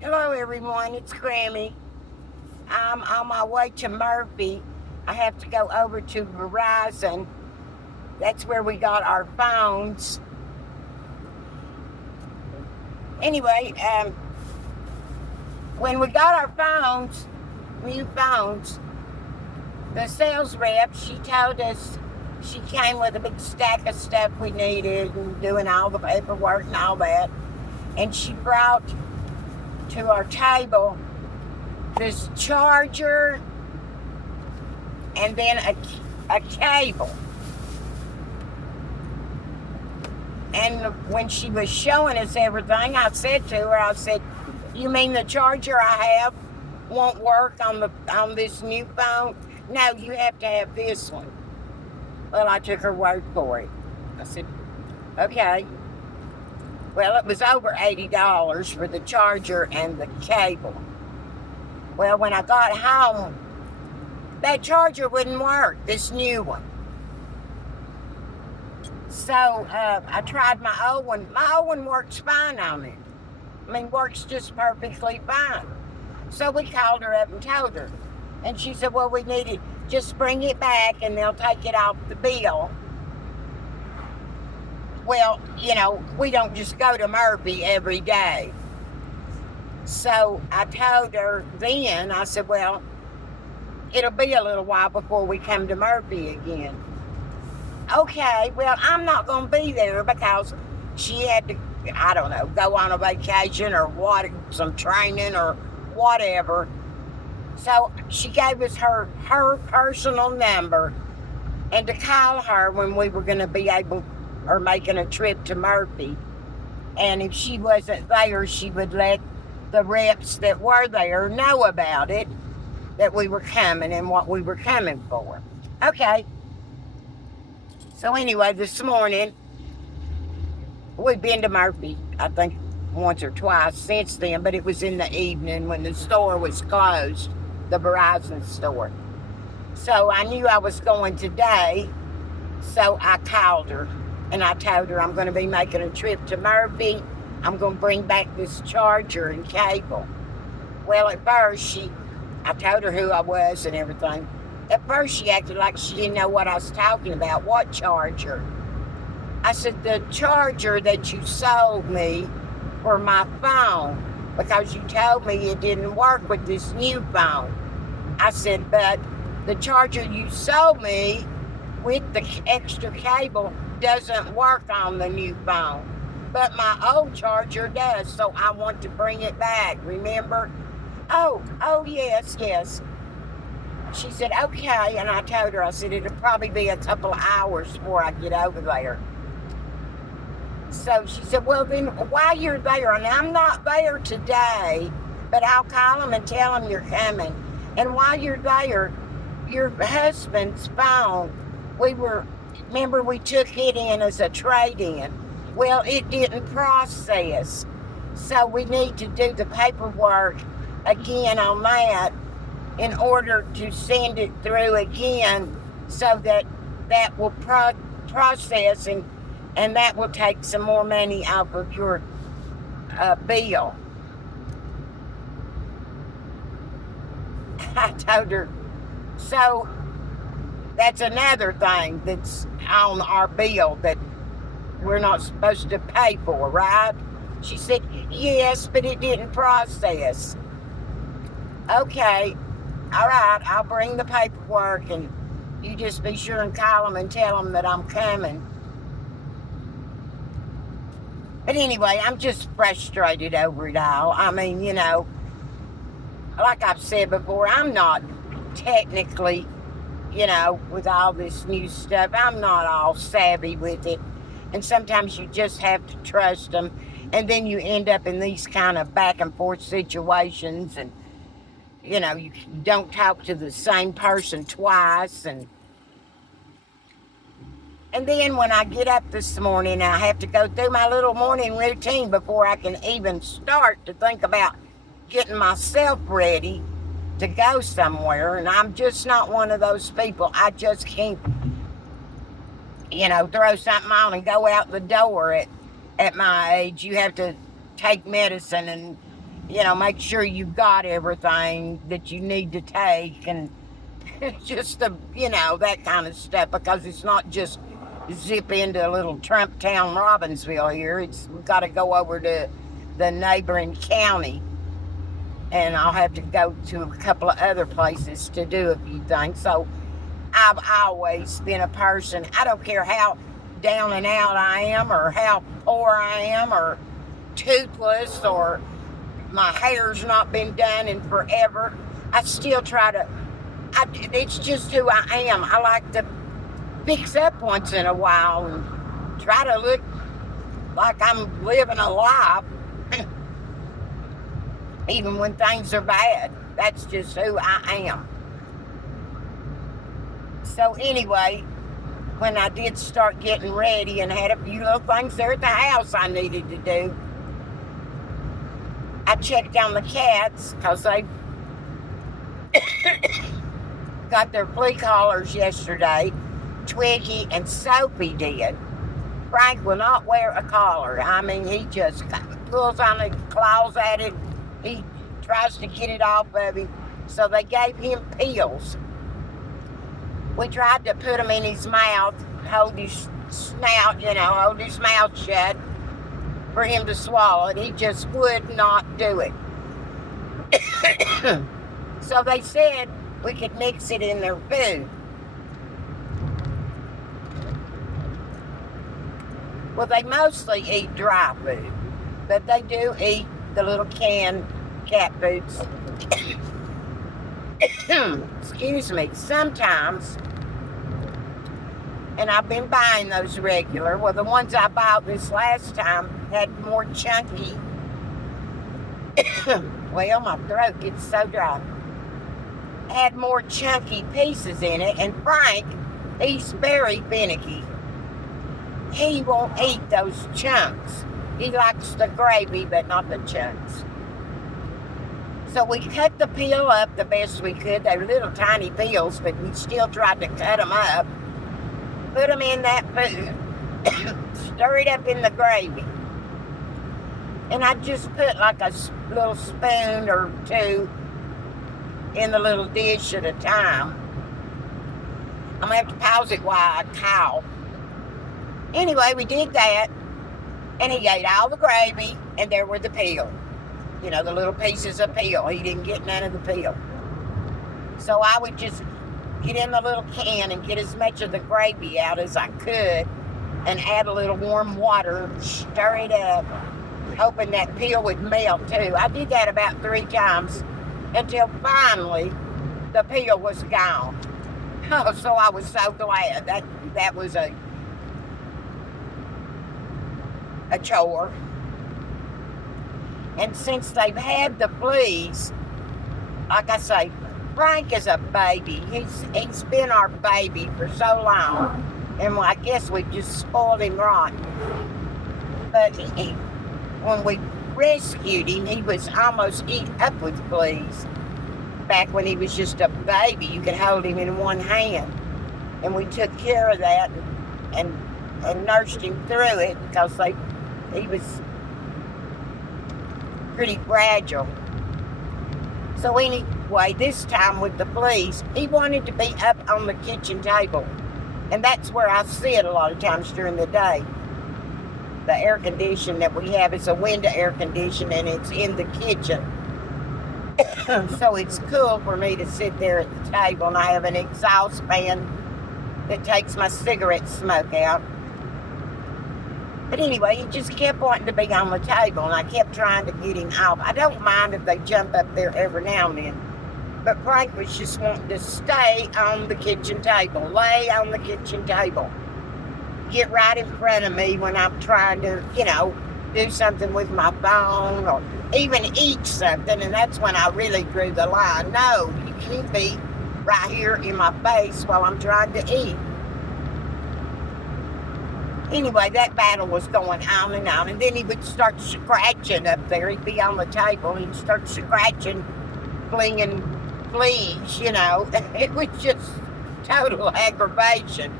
Hello, everyone. It's Grammy. I'm on my way to Murphy. I have to go over to Verizon. That's where we got our phones. Anyway, when we got our phones, new phones, the sales rep, she told us she came with a big stack of stuff we needed and doing all the paperwork and all that. And she brought to our table this charger and then a cable. And when she was showing us everything, I said to her, I said, "You mean the charger I have won't work on this new phone? No, you have to have this one." Well, I took her word for it. I said, "Okay." Well, it was over $80 for the charger and the cable. Well, when I got home, that charger wouldn't work, this new one. So I tried my old one. My old one works fine on it. I mean, works just perfectly fine. So we called her up and told her. And she said, "Well, we need to just bring it back and they'll take it off the bill." Well, we don't just go to Murphy every day. So I told her then, I said, "Well, it'll be a little while before we come to Murphy again." "Okay, well, I'm not going to be there because she had to, I don't know, go on a vacation or what, some training or whatever." So she gave us her personal number and to call her when we were going to be able or making a trip to Murphy. And if she wasn't there, she would let the reps that were there know about it, that we were coming and what we were coming for. Okay. So anyway, this morning, we've been to Murphy, I think, once or twice since then, but it was in the evening when the store was closed, the Verizon store. So I knew I was going today, so I called her and I told her I'm going to be making a trip to Murphy. I'm going to bring back this charger and cable. Well, at first, I told her who I was and everything. At first, she acted like she didn't know what I was talking about. "What charger?" I said, "The charger that you sold me for my phone, because you told me it didn't work with this new phone." I said, "But the charger you sold me with the extra cable doesn't work on the new phone. But my old charger does, so I want to bring it back, remember?" Oh, yes, yes. She said, "Okay," and I told her, I said, "It'll probably be a couple of hours before I get over there." So she said, "Well, then while you're there," and I'm not there today, but I'll call them and tell them you're coming. "And while you're there, your husband's phone, remember we took it in as a trade-in. Well, it didn't process. So we need to do the paperwork again on that in order to send it through again so that will process and that will take some more money off of your bill." I told her, "So that's another thing that's on our bill that we're not supposed to pay for, right?" She said, "Yes, but it didn't process." "Okay, all right, I'll bring the paperwork and you just be sure and call them and tell them that I'm coming." But anyway, I'm just frustrated over it all. I mean, like I've said before, I'm not technically, with all this new stuff, I'm not all savvy with it. And sometimes you just have to trust them. And then you end up in these kind of back and forth situations and, you don't talk to the same person twice. And then when I get up this morning, I have to go through my little morning routine before I can even start to think about getting myself ready to go somewhere. And I'm just not one of those people. I just can't, throw something on and go out the door at my age. You have to take medicine and make sure you've got everything that you need to take, and just that kind of stuff, because it's not just zip into a little Trump town, Robbinsville here. We've got to go over to the neighboring county, and I'll have to go to a couple of other places to do a few things. So I've always been a person, I don't care how down and out I am, or how poor I am, or toothless, or my hair's not been done in forever, I still try to, it's just who I am. I like to fix up once in a while and try to look like I'm living a life, even when things are bad. That's just who I am. So anyway, when I did start getting ready and had a few little things there at the house I needed to do, I checked on the cats, because they got their flea collars yesterday. Twiggy and Soapy did. Frank will not wear a collar. I mean, he just pulls on it, claws at it. He tries to get it off of him. So they gave him pills. We tried to put them in his mouth, hold his snout, hold his mouth shut for him to swallow it. He just would not do it. So they said we could mix it in their food. Well, they mostly eat dry food, but they do eat the little canned cat foods. Excuse me, sometimes, and I've been buying those regular. Well, the ones I bought this last time had more chunky, well, my throat gets so dry, had more chunky pieces in it, and Frank, he's very finicky. He won't eat those chunks. He likes the gravy, but not the chunks. So we cut the peel up the best we could. They were little tiny peels, but we still tried to cut them up. Put them in that food. Stir it up in the gravy. And I just put like a little spoon or two in the little dish at a time. I'm going to have to pause it while I cow. Anyway, we did that, and he ate all the gravy, and there were the peel. The little pieces of peel. He didn't get none of the peel. So I would just get in the little can and get as much of the gravy out as I could, and add a little warm water, stir it up, hoping that peel would melt too. I did that about 3 times until finally the peel was gone. Oh, so I was so glad. That was a chore. And since they've had the fleas, like I say, Frank is a baby. He's been our baby for so long, and I guess we just spoiled him rotten. But when we rescued him, he was almost eaten up with fleas. Back when he was just a baby, you could hold him in one hand, and we took care of that and nursed him through it, because he was pretty fragile. So anyway, this time with the fleas, he wanted to be up on the kitchen table, and that's where I sit a lot of times during the day. The air conditioning that we have is a window air conditioning, and it's in the kitchen. So it's cool for me to sit there at the table, and I have an exhaust fan that takes my cigarette smoke out. But anyway, he just kept wanting to be on the table, and I kept trying to get him off. I don't mind if they jump up there every now and then, but Frank was just wanting to stay on the kitchen table, lay on the kitchen table, get right in front of me when I'm trying to, do something with my phone, or even eat something, and that's when I really drew the line. No, you can't be right here in my face while I'm trying to eat. Anyway, that battle was going on, and then he would start scratching up there. He'd be on the table, and he'd start scratching, flinging fleas, It was just total aggravation.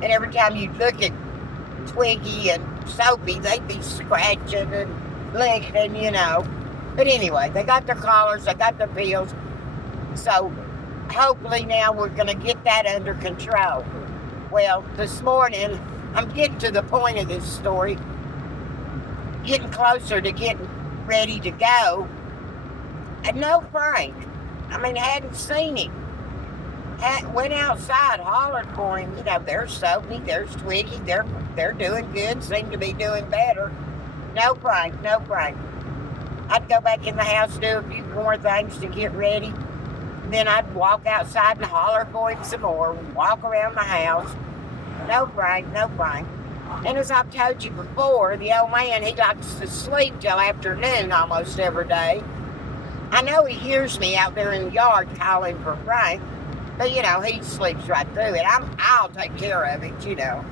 And every time you'd look at Twiggy and Soapy, they'd be scratching and licking, But anyway, they got their collars, they got their bills. So hopefully now we're going to get that under control. Well, this morning, I'm getting to the point of this story, getting closer to getting ready to go. And no Frank. I mean, hadn't seen him. Went outside, hollered for him. You know, there's Sophie, there's Twiggy. They're doing good, seem to be doing better. No Frank, no Frank. I'd go back in the house, do a few more things to get ready. Then I'd walk outside and holler for him some more, walk around the house. No Frank, no Frank. And as I've told you before, the old man, he likes to sleep till afternoon almost every day. I know he hears me out there in the yard calling for Frank, but, you know, he sleeps right through it. I'll take care of it, you know.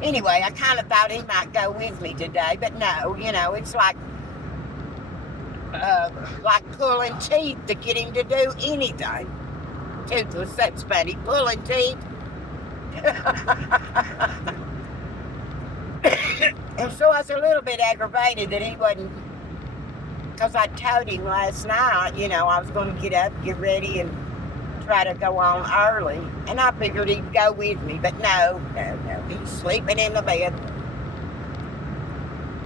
Anyway, I kind of thought he might go with me today, but no, you know, it's like pulling teeth to get him to do anything. Toothless, that's funny. Pulling teeth. And so I was a little bit aggravated that he wasn't, because I told him last night, you know, I was going to get up, get ready, and try to go on early. And I figured he'd go with me, but no, he's sleeping in the bed.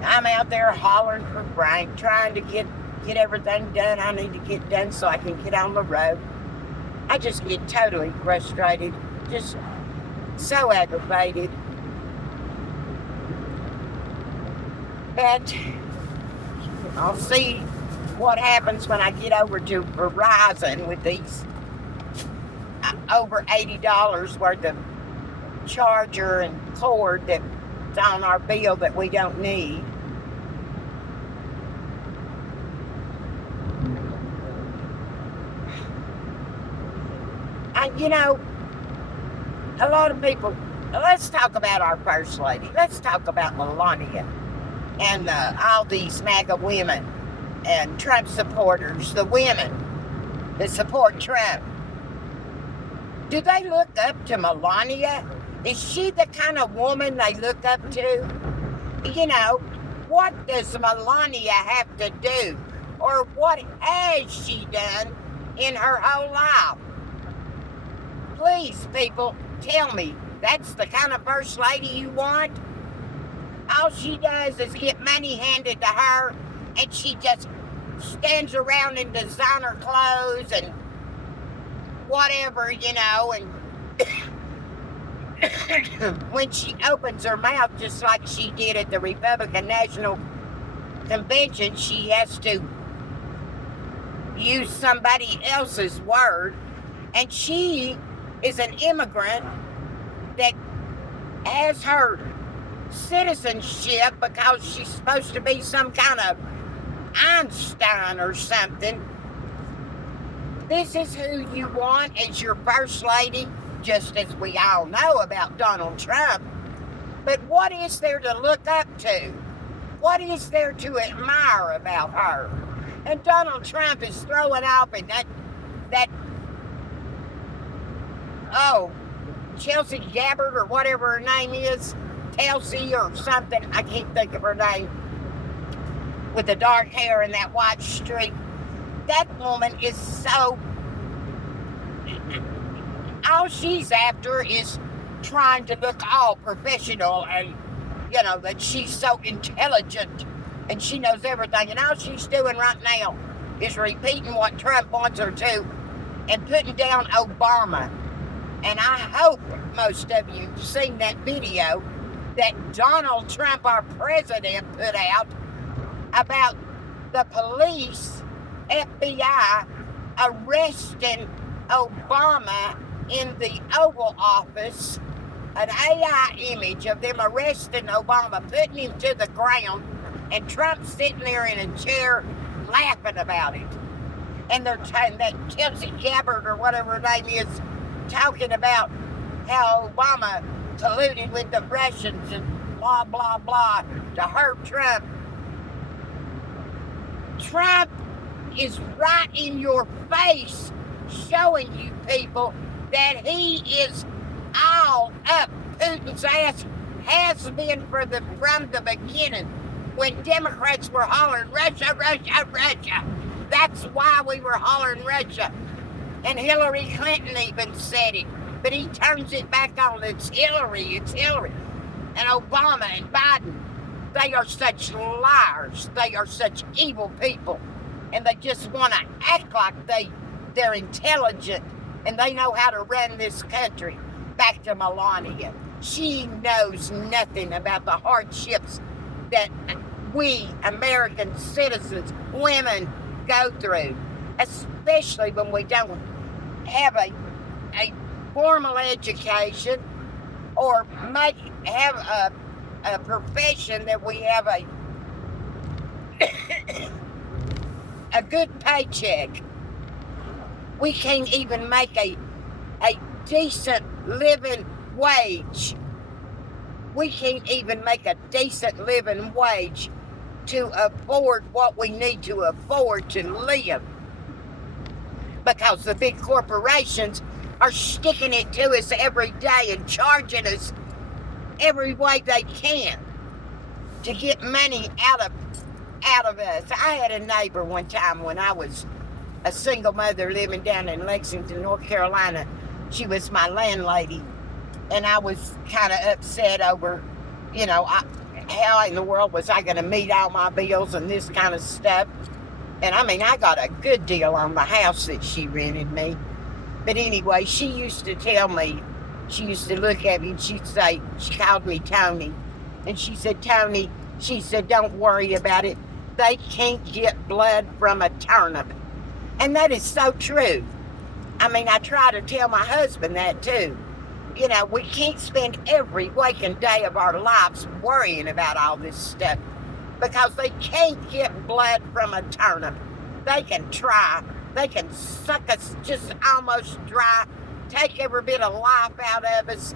I'm out there hollering for Frank, trying to get everything done I need to get done so I can get on the road. I just get totally frustrated, just so aggravated. But I'll see what happens when I get over to Verizon with these over $80 worth of charger and cord that's on our bill that we don't need. You know, a lot of people, let's talk about our First Lady. Let's talk about Melania and all these MAGA women and Trump supporters, the women that support Trump. Do they look up to Melania? Is she the kind of woman they look up to? You know, what does Melania have to do? Or what has she done in her whole life? Please, people, tell me, that's the kind of First Lady you want? All she does is get money handed to her, and she just stands around in designer clothes and whatever, you know, and when she opens her mouth, just like she did at the Republican National Convention, she has to use somebody else's word, and she is an immigrant that has her citizenship because she's supposed to be some kind of Einstein or something. This is who you want as your First Lady, just as we all know about Donald Trump. But what is there to look up to? What is there to admire about her? And Donald Trump is throwing off in that Chelsea Gabbard or whatever her name is, Kelsey or something, I can't think of her name, with the dark hair and that white streak. That woman is so, all she's after is trying to look all professional and, you know, that she's so intelligent and she knows everything. And all she's doing right now is repeating what Trump wants her to and putting down Obama. And I hope most of you have seen that video that Donald Trump, our president, put out about the police, FBI, arresting Obama in the Oval Office, an AI image of them arresting Obama, putting him to the ground, and Trump sitting there in a chair laughing about it. And they're saying that Chelsea Gabbard or whatever her name is, talking about how Obama colluded with the Russians and blah, blah, blah to hurt Trump. Trump is right in your face showing you people that he is all up Putin's ass, has been from the beginning. when Democrats were hollering, Russia, Russia, Russia. That's why we were hollering Russia. And Hillary Clinton even said it. But he turns it back on. It's Hillary, it's Hillary. And Obama and Biden, they are such liars. They are such evil people. And they just want to act like they're intelligent and they know how to run this country. Back to Melania. She knows nothing about the hardships that we American citizens, women, go through, especially when we don't have a formal education or have a profession that we have a good paycheck. We can't even make a decent living wage. We can't even make a decent living wage to afford what we need to afford to live. Because the big corporations are sticking it to us every day and charging us every way they can to get money out of us. I had a neighbor one time when I was a single mother living down in Lexington, North Carolina. She was my landlady, and I was kind of upset over, how in the world was I going to meet all my bills and this kind of stuff. And I mean, I got a good deal on the house that she rented me. But anyway, she used to tell me, she used to look at me and she'd say, she called me Tony. And she said, Tony, she said, don't worry about it. They can't get blood from a turnip. And that is so true. I mean, I try to tell my husband that too. We can't spend every waking day of our lives worrying about all this stuff because they can't get blood from a turnip. They can try. They can suck us just almost dry, take every bit of life out of us,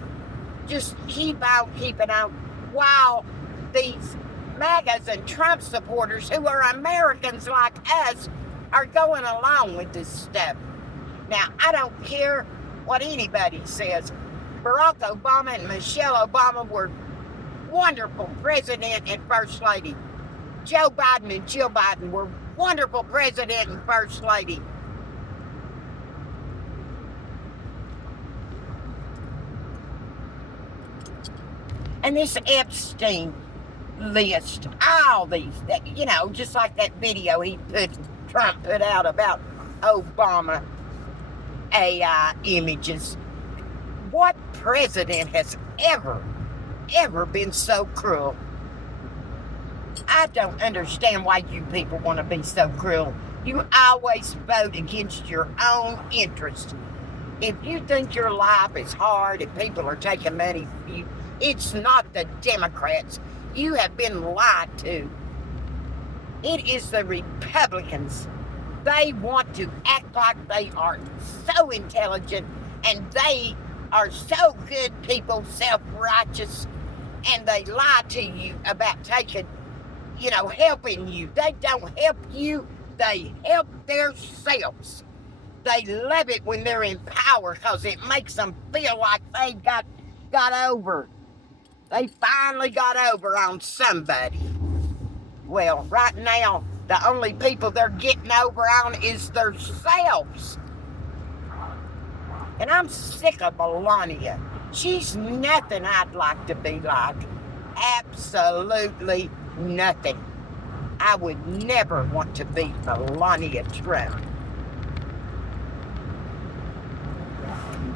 just keep on keeping on, while these MAGAs and Trump supporters who are Americans like us are going along with this stuff. Now, I don't care what anybody says. Barack Obama and Michelle Obama were wonderful president and first lady. Joe Biden and Jill Biden were wonderful president and first lady. And this Epstein list, all these, just like that video Trump put out about Obama AI images. What president has ever been so cruel? I don't understand why you people want to be so cruel. You always vote against your own interest. If you think your life is hard and people are taking money from you, it's not the Democrats. You have been lied to. It is the Republicans. They want to act like they are so intelligent and they are so good people, self-righteous, and they lie to you about helping you. They don't help you. They help themselves. They love it when they're in power because it makes them feel like they got over. They finally got over on somebody. Well, right now, the only people they're getting over on is themselves. And I'm sick of Melania. She's nothing I'd like to be like. Absolutely nothing. I would never want to be Melania Trump.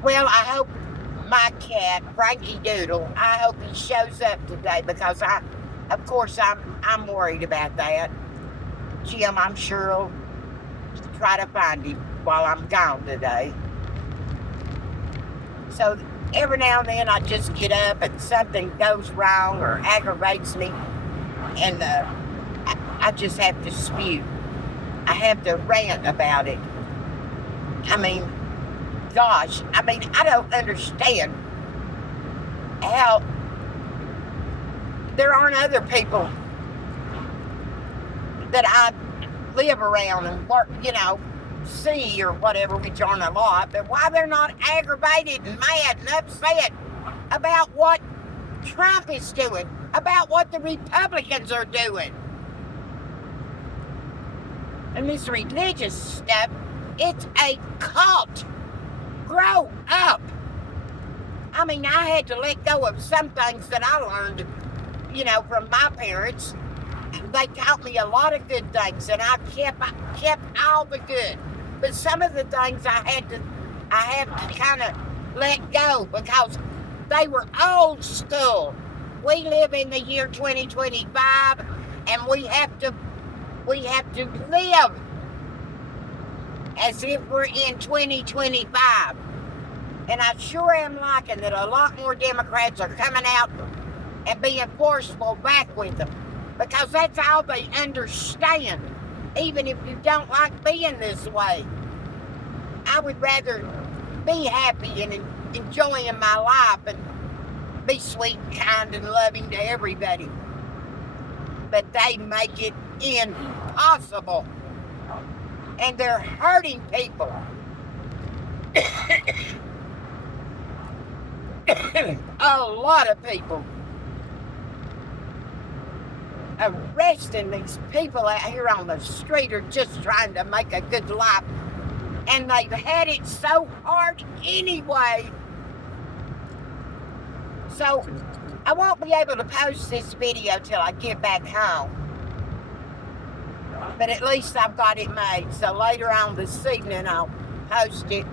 Well, I hope my cat, Frankie Doodle, I hope he shows up today because I'm worried about that. Jim, I'm sure will try to find him while I'm gone today. So every now and then I just get up and something goes wrong or aggravates me and I just have to spew. I have to rant about it. I mean, gosh, I don't understand how there aren't other people that I live around and work, see or whatever, which aren't a lot, but why they're not aggravated and mad and upset about what Trump is doing, about what the Republicans are doing. And this religious stuff, it's a cult. Grow up. I mean, I had to let go of some things that I learned, from my parents. They taught me a lot of good things, and I kept all the good. But some of the things I have to kind of let go because they were old school. We live in the year 2025, and we have to live as if we're in 2025. And I sure am liking that a lot more Democrats are coming out and being forceful back with them, because that's all they understand. Even if you don't like being this way, I would rather be happy and enjoying my life and be sweet and kind and loving to everybody. But they make it impossible. And they're hurting people. A lot of people. Arresting these people out here on the street are just trying to make a good life. And they've had it so hard anyway. So I won't be able to post this video till I get back home. But at least I've got it made. So later on this evening I'll post it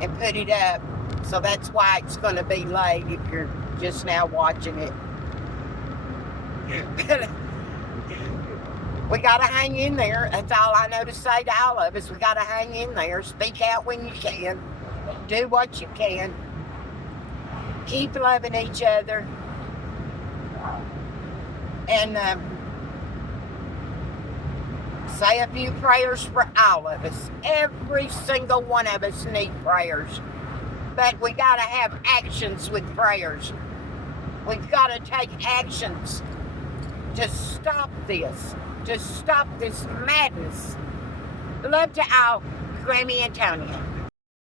and put it up. So that's why it's going to be late if you're just now watching it. We got to hang in there. That's all I know to say to all of us. We got to hang in there. Speak out when you can. Do what you can. Keep loving each other. And say a few prayers for all of us. Every single one of us need prayers. But we got to have actions with prayers. We've got to take actions to stop this. To stop this madness. Love to all, Grammy Antonia.